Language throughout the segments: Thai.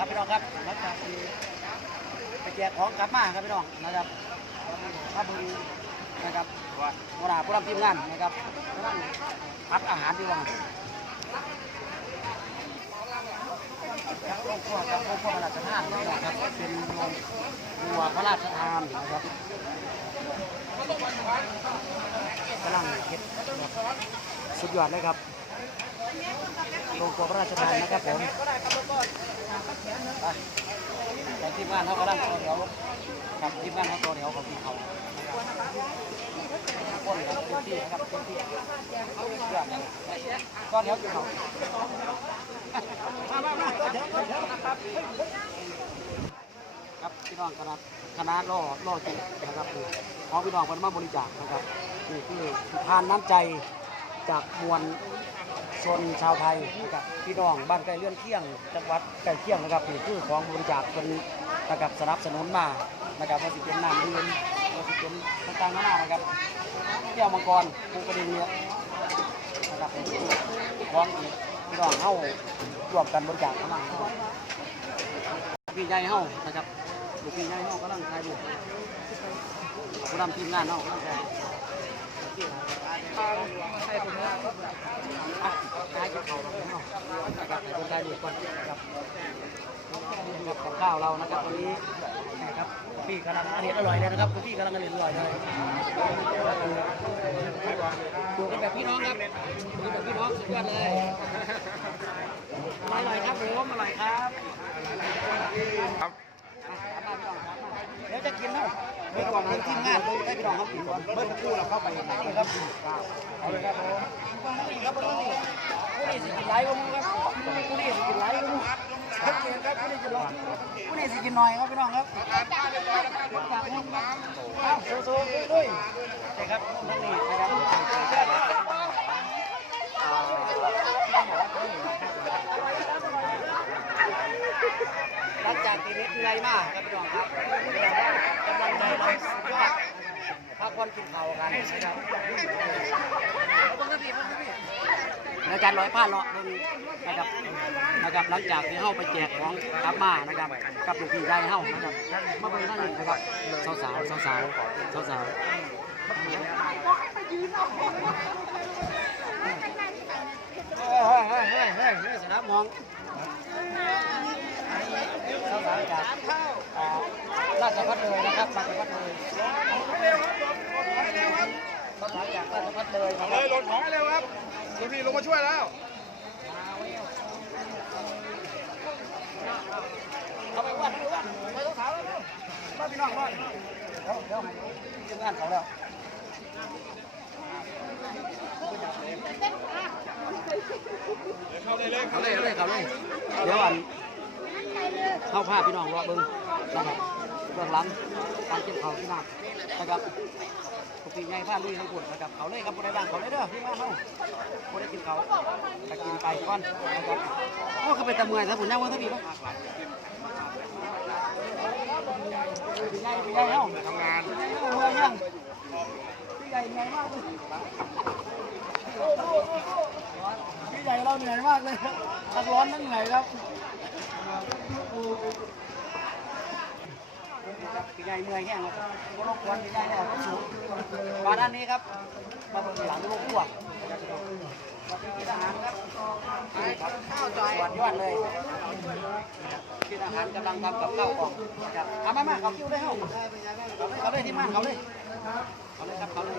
ครับพี่น้องครับหลังจากที่ไปแจกของกลับมาครับพี่น้องนะครับครับมึงนะครับหัวหน้าผู้รับทีมงานนะครับกำลังพัดอาหารที่ว่างครับครอบครัวครับรอบครัวพระราชทานน้องครับเป็นโรงวัวพระราชทานนะครับกำลังเก็บสุดยอดเลยครับโรงครัวพระราชทานนะครับผม ไปแต่ทีมงานเขากำลังต่อแถวครับทีมงานเขาต่อแถวเขากินเขาคนครับเต็มที่ครับเต็มที่เรื่องต่อแถวกินเขาครับพี่น้องคณะคณะล่อล่อจุนะครับคือขอพี่น้องคนมาบริจาคนะครับนี่คือทานน้ำใจจากมวล ชนชาวไทยนะครับพี่น้องบ้านใกล้เลื่อนเที่ยงจังหวัดใกล้เที่ยงนะครับนี่คือของบริจาคเป็นนะครับสนับสนุนมานะครับว่าสิเป็นน้ำดื่มว่าสิเป็นต่างๆนานานะครับแก้วมังกรปูกระดิ่งเนี่ยนะครับนี่คือของพี่น้องเฮารวมกันบริจาคเข้ามาพี่ใหญ่เฮานะครับลูกพี่ใหญ่เฮากำลังถ่ายรูปผู้นำทีมงานเฮากำลังาย ขาเราเนาะนะครับคนได้ดูก่อนนะครับกับกับข้าวเรานะครับวันนี้นะครับพี่กำลังอร่อยอร่อยเลยนะครับพี่กำลังอร่อยอร่อยเลยดูกันแบบพี่น้องครับดูแบบพี่น้องสุดยอดเลยอร่อยครับผมอร่อยครับ ครับ เดี๋ยวจะกินเนาะ เดี๋ยวก่อนทีมงานเลยให้พี่น้องเขากินก่อนเบิ้ลคู่เราเข้าไปครับเอาเลยครับผมนี่ครับผมนี่ผู้นี้สิกินไรก็มึงครับผู้นี้สิกินไรก็มึงชัดเจนครับผู้นี้จะลองผู้นี้สิกินหน่อยครับพี่น้องครับเอาสู้ๆด้วยใช่ครับนั่นนี่นะครับ หลังจากกินนิดไรมากครับพี่น้องครับกำลังใจเราสุดยอดพักผ่อนกินข้าวกันนะครับอาจารย์ร้อยผ้าเลาะเบิ่งนะครับนะครับหลังจากที่เฮาไปแจกของกลับมานะครับกับลูกพี่ใหญ่เฮานะครับมาเบิ่งนั่นนี่นะครับสาวสาวสาวสาวสาวสาวเฮ้ยเฮ้ยเฮ้ยเฮ้ยสนามมอง สาวสาวจากอ่าราชพัฒเลยนะครับราชพัฒเลยสาวสาวจากราชพัฒเลยนะคเลยหล่นของให้เร็วครับคุณพี่ลงมาช่วยแล้วเอาไปวัดไปวัดไปต้องถามแล้วมาพี่น้องก่อนเดี๋ยวเดี๋ยวให้ทีมงานเขาแล้วเข้าเลยเข้าเลยเข้าเลยเดี๋ยวอัน เข้าภาพพี่น้องรอเบิ้งนะครับเบื้องหลังการเก็บเขาที่นั่นนะครับปกติไงผ้าลุยทั้งปวดนะครับเขาเลยครับคนใดบ้างเขาเลยเด้อพี่มาเนาะคนได้กินเขาจะกินไปก่อนนะครับโอ้เขาเป็นตะเมื่อยถ้าผมย่างว่าถ้ามีป่ะพี่ใหญ่พี่ใหญ่เอ้าทำงานพี่ใหญ่เอ้าเมื่อยยังพี่ใหญ่เหนื่อยมากเลยพี่ใหญ่เราเหนื่อยมากเลยทั้งร้อนทั้งเหนื่อยครับ พี่ใหญ่เหนื่อยแห้งครับก็รบกวนพี่ใหญ่แล้วสูงมาด้านนี้ครับมาบนหลังลูกพวกมาพี่ทหารครับครับสวัสดียอดเลยพี่ทหารกำลังทำกับข้าวกล่องครับเอามามาเขาคิวได้เฮ้าเขาเลยเขาเลยที่ม่านเขาเลย เขาเลยครับเขาเลย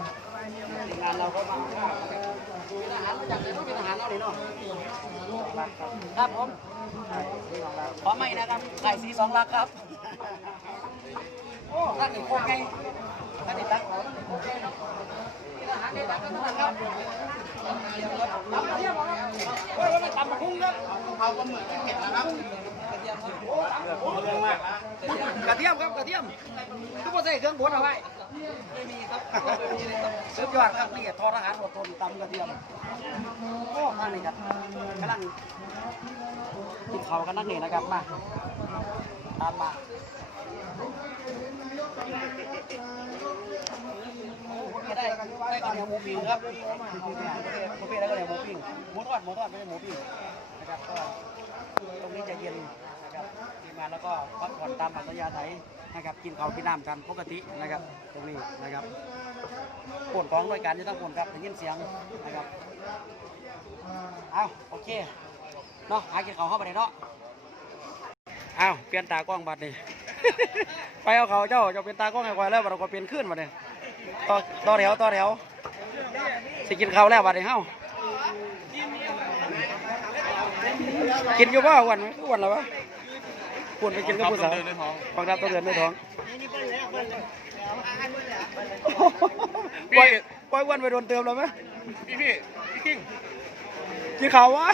ทีมงานเราก็มาข้าวนะครับพี่ทหารมาจากไหนเนาะพี่ทหารเราเลยเนาะครับผมขอไม่นะครับไข่สีสองลักครับโอ้ท่านนี่โคตรไงท่านนี่ตักของพี่ทหารได้ตักกันนะครับตำกระเทียมครับเฮ้ยไม่ตำมะคุ้งครับเขาก็เหมือนเผ็ดนะครับกระเทียมครับกระเทียมทุกคนใส่เครื่องบดเอาไว้ ไม่มีครับสุดยอดครับนี่ทอทหารอดทนตำกระเทียมโอ้มานี่ครับกำลังกินเขากันนั่นนี่นะครับมาตามมาได้ได้ข้าวเหนียวหมูปิ้งครับหมูปิ้งแล้วก็เหนียวหมูปิ้งหมูทอดหมูทอดไม่ใช่หมูปิ้งนะครับก็ตรงนี้จะเย็น นะครับแล้วก็พักผ่อนตามปัตยาไถนะครับกินข้าวกินน้ำกันปกตินะครับ ตรงนี้นะครับปวดของด้วยกันจะต้องปวดครับได้ยินเสียงนะครับเอาโอเคเนาะหากินข้าวเข้าไปเลยเนาะเอาเปลี่ยนตากล้องบัดนี่ไปเอาเขาเจ้าเจะเป็นตากล้องให้ควายแล้วบัดเราก็เปลี่ยนขึ้นบัดนี่ต่อต่อแถวต่อแถวสิกินข้าวแล้วบัดนี่เฮ้ากินอยู่บ่อ้วันไหมอ้วันแล้ววะ อ้วนไปกินกับผู้สาวฟังดับตัวเดือนไม่ท้องปล่อยปล่อยอ้วันไปโดนเติมแล้วไหมพี่พี่พี่กิ้งกินข้าววะ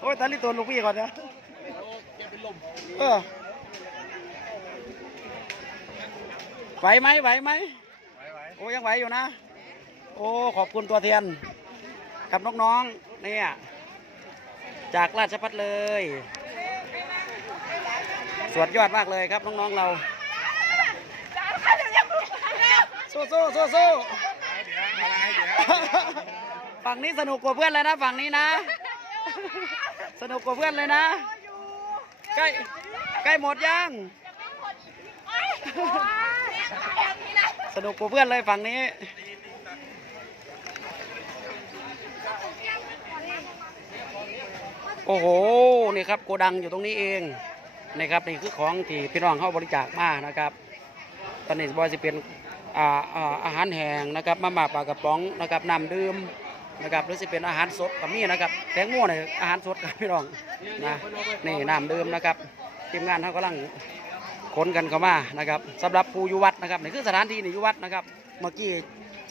โอ้ยตาลิตัวลูกพี่ก่อนนะแกเป็นลมเออไหวไหมไหวไหมไหวไหวโอ้ยังไหวอยู่นะ โอ้ขอบคุณตัวเทียนกับน้องๆเนี่ยจากราชพัฒเลยส วดยอดมากเลยครับน้องๆเราสู้สู้สู้สู้ฝั่งนี้สนุกกว่าเพื่อนเลยนะฝั่งนี้นะ สนุกกว่าเพื่อนเลยนะใกล้ใกล้หมดยังสนุกกว่าเพื่อนเลยฝั่งนี้โอ้โห นี่ครับโกดังอยู่ตรงนี้เอง นี่ครับนี่คือของที่พี่น้องเข้าบริจาคมานะครับ ตอนนี้บอยสิเป็นอาอาอาหารแห้งนะครับมาม่าปลากระป๋องนะครับน้ำดื่มนะครับหรือสิเป็นอาหารสดกับมีนะครับแตงโมเนี่ยอาหารสดครับพี่น้องนะนี่น้ำดื่มนะครับทีมงานเขากำลังขนกันเข้ามานะครับสำหรับผู้อยู่วัดนะครับนี่คือสถานที่ในยู่วัดนะครับ เมื่อกี้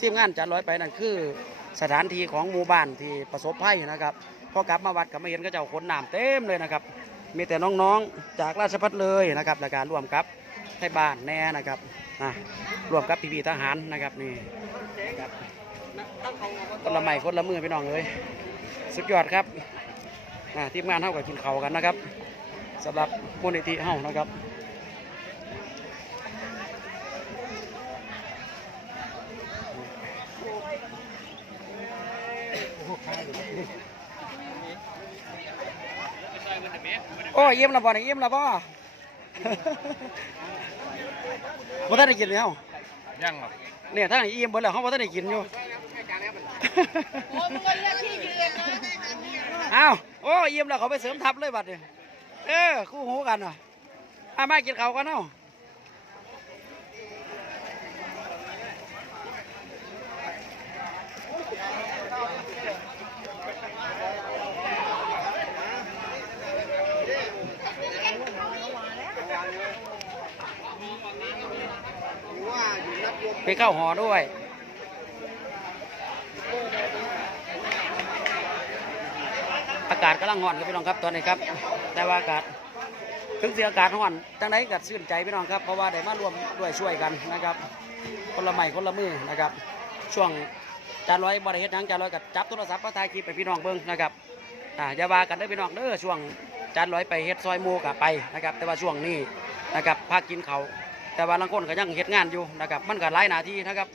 ทีมงานจัดร้อยไปนั่นคือสถานที่ของหมู่บ้านที่ประสบภัยนะครับพอกลับมาวัดก็ไม่เห็นก็เจ้าขนน้ำเต็มเลยนะครับ มีแต่น้องๆจากราชพัฒเลยนะครับและการร่วมกับให้บ้านแน่นะครับนะร่วมกับพี่ๆทหารนะครับนี่ครับคนละไม้คนละมือพี่น้องเลยสุดยอดครับอ่าทีมงานเท่ากับกินเขากันนะครับสำหรับมูลนิธิเฮานะครับโอ้ ยเยี่ยมและบ่เนี่ยเยี่ยมและบ่บ่ทันได้กินแล้วยังหรอเนี่ยถ้าเยี่ยมเบิดแล้วเขาบ่ทันได้กินอยู่โอ้มึงก็เรียกที่ยืนนะอ้าวโอ้เยี่ยมแล้วเขาไปเสริมทัพเลยบัดเนี่ยเออคู่หูกันอะอามากินเขาวกันเนาะ ไปเข้าหอด้วยอากาศกำลังร้อนครับพี่น้องครับตอนนี้ครับ แต่ว่าอากาศถึงเสียอากาศร้อนจังไดกัดชื่นใจพี่น้องครับเพราะว่าได้มารวมด้วยช่วยกันนะครับ คนละไม้คนละมือนะครับ ช่วงจานร้อยบริเฮ็ดหยังจานร้อยกับจับโทรศัพท์มาถ่ายคลิปไปพี่น้องเบิ่งนะครับอ่าอย่าว่ากันเด้อพี่น้องเด้อช่วงจานร้อยไปเฮ็ดซอยหมูกับไปนะครับ แต่ว่าช่วงนี้นะครับพักกินเขา แต่ว่าบางคนก็ยังเฮ็ดงานอยู่นะครับมันก็หลายหน้าที่นะครับ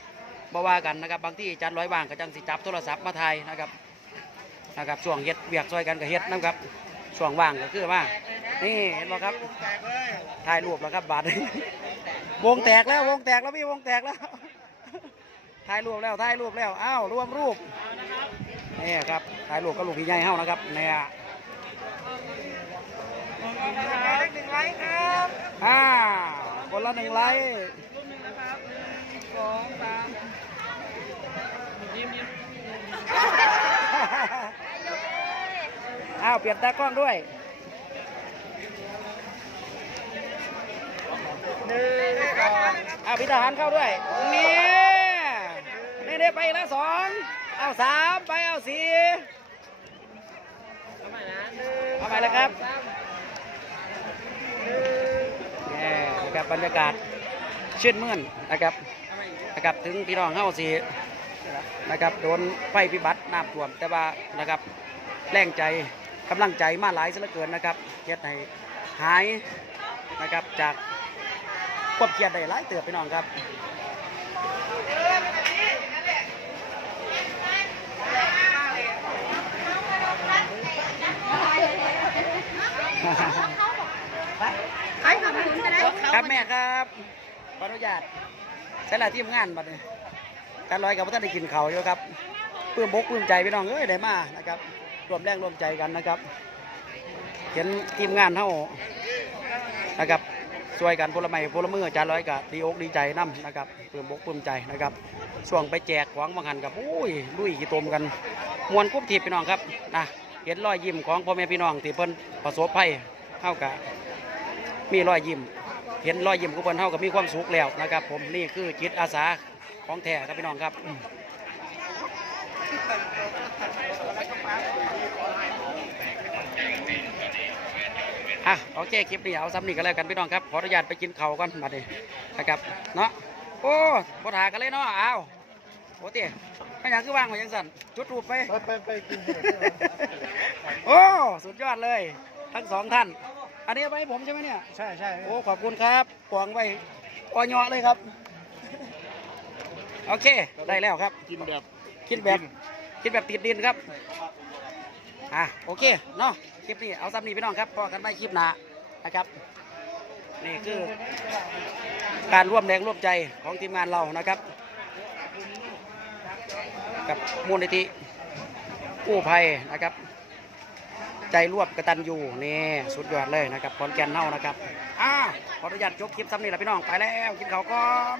บ่ว่ากันนะครับบางที่จานร้อยว่างก็จังสิจับโทรศัพท์มาถ่ายนะครับนะครับช่วงเฮ็ดเวียกซอยกันกับเฮ็ดนะครับช่วงว่างก็คือว่านี่เห็นบ่ครับถ่ายรูปแล้วครับบาดวงแตกแล้ววงแตกแล้วพี่วงแตกแล้วถ่ายรูปแล้วถ่ายรูปแล้วอ้าวรวมรูปนี่ครับถ่ายรูปกับลูกพี่ใหญ่เฮานะครับเนี่ยหนึ่งไลค์ครับอ่า คนละหนึ่งไลค์สองสามยิ้มยิ้มอ้าวเปลี่ยนตากล้องด้วยหนึ่งอ้าวพี่ทหารเข้าด้วยนี่นี่นี่ไปอีกแล้วสองเอาสามไปเอาสี่ทำไมนะเอาไปเลยครับ สาม นะครับบรรยากาศชื่นมื่นนะครับนะครับถึงพี่น้องเข้าสีนะครับโดนไฟพิบัติน้ำท่วมแต่ว่านะครับแรงใจกำลังใจมาหลายซะเหลือเกินนะครับเฮ็ดให้หายนะครับจากควบเครียดได้หลายเติบพี่น้องครับอไป ขอบคุณกันนะครับแม่ครับขออนุญาตใช้ละทีมงานบัดนี้การลอยกับพ่ท่านได้กินเขาวอยู่ครับปลื้มบกปลื้มใจพี่น้องเอ้ยได้มานะครับรวมแรงรวมใจกันนะครับ เห็นทีมงานเท่านะครับช่วยกันพลไม้พลเมืออาจารย์ร้อยกับดีอกดีใจน้ำนะครับปลื้มบกปลื้มใจนะครับช่วงไปแจกของบางหันกับอุ้ยลุยกี่ตมกันมวนกุ๊บทีบพี่น้องครับนะเห็นรอยยิ้มของพ่อแม่พี่น้องที่เพิ่นประสบภัยเท่ากับ มีรอยยิ้ม เห็นรอยยิ้มของเพิ่นเท่ากับมีความสุขแล้วนะครับ ผมนี่คือจิตอาสาของแท้ครับพี่น้องครับอืมอะโอเคคลิปนี้เอาซ้ำนี่กันแล้วกันพี่น้องครับขออนุญาตไปกินข้าวก่อนมาดินะครับเนาะโอ้บ่ถากันเลยเนาะอ้าวโอ้เตี้ยไม่อยากคือว่างไว้ยังสั่นจุดรูปไปไปไปไปกินโอ้สุดยอดเลย ทั้งสองท่าน อันนี้เอาไว้ให้ผมใช่ไหมเนี่ย ใช่ใช่โอ้ขอบคุณครับกวางไว้ปอยอเลยครับ โอเค ได้แล้วครับ กินแบบ คิดแบบคิดแบบติดดินครับ อะโอเคเนาะคลิปนี้เอาซ้ำนี้พี่น้องครับพอกันไม่คลิปหน้านะครับ นี่คือ การร่วมแรงร่วมใจของทีมงานเรานะครับ กับมูลนิธิกู้ภัยนะครับ ใจรวบกระตันอยู่นี่สุดยอดเลยนะครับขอนแก่นเน่านะครับอ่าขออนุญาตจบคลิปซ้ำนี่แหละพี่น้องไปแล้วกินข้าก่อน